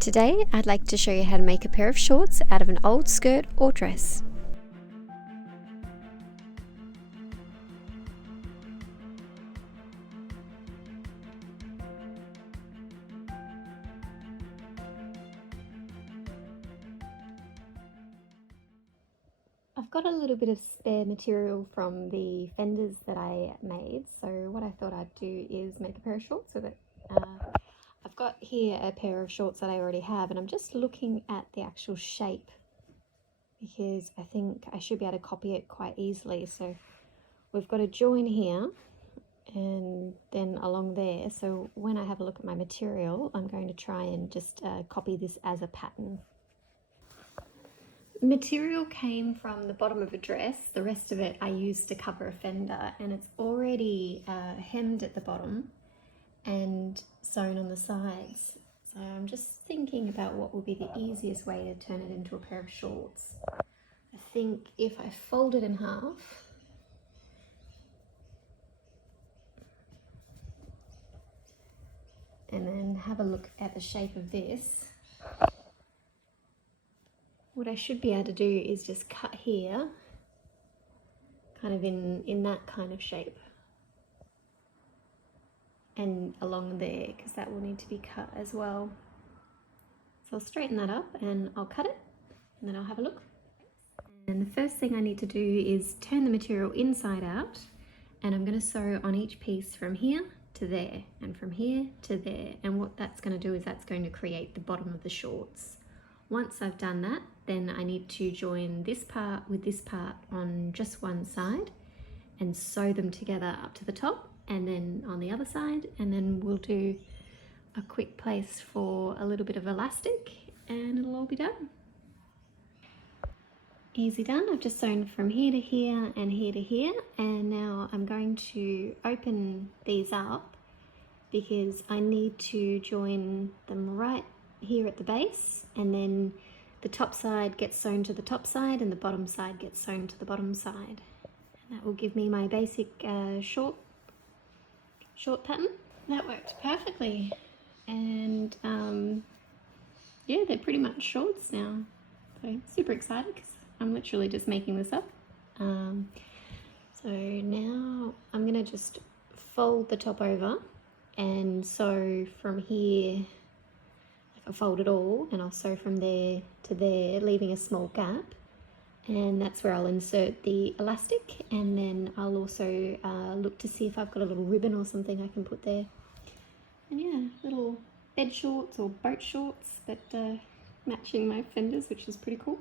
Today, I'd like to show you how to make a pair of shorts out of an old skirt or dress. I've got a little bit of spare material from the fenders that I made, so what I thought I'd do is make a pair of shorts with it. I've got here a pair of shorts that I already have, and I'm just looking at the actual shape because I think I should be able to copy it quite easily. So we've got a join here and then along there, so when I have a look at my material, I'm going to try and just copy this as a pattern. Material came from the bottom of a dress. The rest of it I used to cover a fender, and it's already hemmed at the bottom and sewn on the sides. So I'm just thinking about what will be the easiest way to turn it into a pair of shorts. I think if I fold it in half, and then have a look at the shape of this, what I should be able to do is just cut here, kind of in that kind of shape, and along there, because that will need to be cut as well. So I'll straighten that up and I'll cut it, and then I'll have a look. And the first thing I need to do is turn the material inside out, and I'm going to sew on each piece from here to there and from here to there, and what that's going to do is that's going to create the bottom of the shorts. Once I've done that, then I need to join this part with this part on just one side and sew them together up to the top, and then on the other side, and then we'll do a quick place for a little bit of elastic and it'll all be done. Easy done. I've just sewn from here to here and here to here, and now I'm going to open these up because I need to join them right here at the base, and then the top side gets sewn to the top side and the bottom side gets sewn to the bottom side, and that will give me my basic short pattern. That worked perfectly, and yeah, they're pretty much shorts now, so super excited because I'm literally just making this up. So now I'm gonna just fold the top over and sew from here. Like I'll fold it all and I'll sew from there to there, leaving a small gap, and that's where I'll insert the elastic, and then I'll also look to see if I've got a little ribbon or something I can put there. And yeah, little bed shorts or boat shorts, but matching my fenders, which is pretty cool.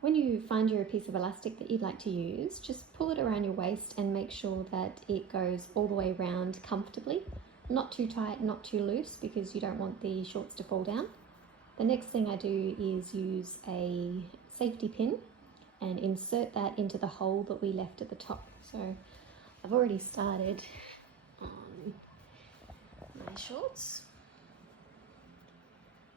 When you find your piece of elastic that you'd like to use, just pull it around your waist and make sure that it goes all the way around comfortably. Not too tight, not too loose, because you don't want the shorts to fall down. The next thing I do is use a safety pin and insert that into the hole that we left at the top. So I've already started on my shorts.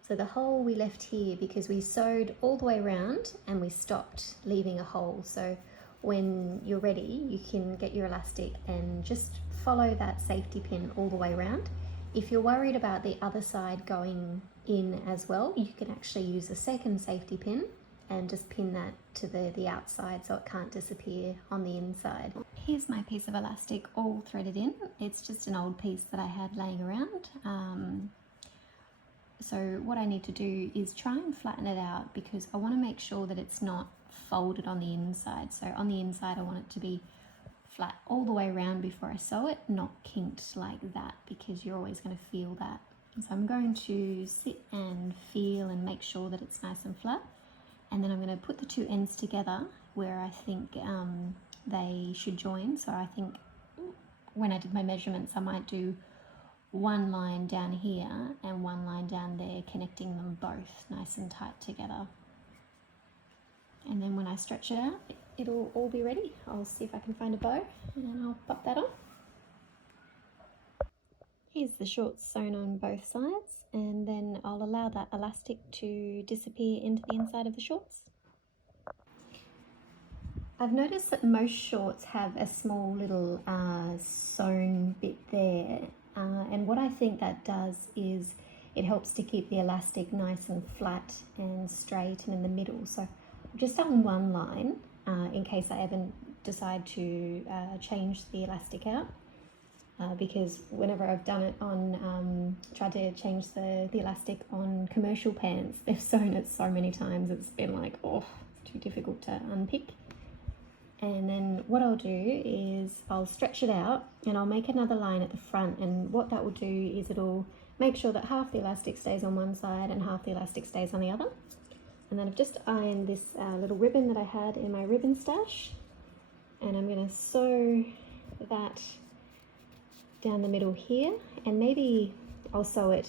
So the hole we left here because we sewed all the way around and we stopped, leaving a hole. So when you're ready, you can get your elastic and just follow that safety pin all the way around. If you're worried about the other side going in as well, you can actually use a second safety pin and just pin that to the outside so it can't disappear on the inside. Here's my piece of elastic all threaded in. It's just an old piece that I had laying around. So what I need to do is try and flatten it out because I want to make sure that it's not folded on the inside. So on the inside I want it to be flat all the way around before I sew it, not kinked like that, because you're always going to feel that. So I'm going to sit and feel and make sure that it's nice and flat, and then I'm going to put the two ends together where I think they should join. So I think when I did my measurements I might do one line down here and one line down there, connecting them both nice and tight together. And then when I stretch it out, it'll all be ready. I'll see if I can find a bow and then I'll pop that on. Here's the shorts sewn on both sides, and then I'll allow that elastic to disappear into the inside of the shorts. I've noticed that most shorts have a small little sewn bit there. And what I think that does is it helps to keep the elastic nice and flat and straight and in the middle. So I've just done one line in case I ever decide to change the elastic out. Because whenever I've done it on, tried to change the elastic on commercial pants, they've sewn it so many times, it's been like, oh, it's too difficult to unpick. And then what I'll do is I'll stretch it out and I'll make another line at the front, and what that will do is it'll make sure that half the elastic stays on one side and half the elastic stays on the other. And then I've just ironed this little ribbon that I had in my ribbon stash, and I'm going to sew that down the middle here, and maybe I'll sew it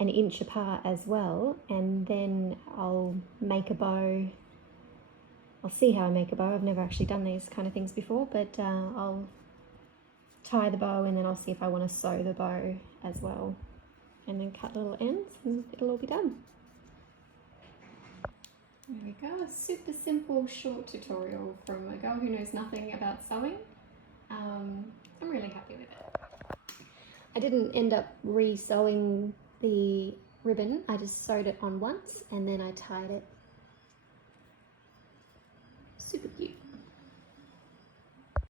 an inch apart as well, and then I'll make a bow. I'll see how I make a bow. I've never actually done these kind of things before, but I'll tie the bow and then I'll see if I want to sew the bow as well, and then cut little ends and it'll all be done. There we go, a super simple short tutorial from a girl who knows nothing about sewing. I'm really happy with it. I didn't end up re-sewing the ribbon, I just sewed it on once and then I tied it. Super cute.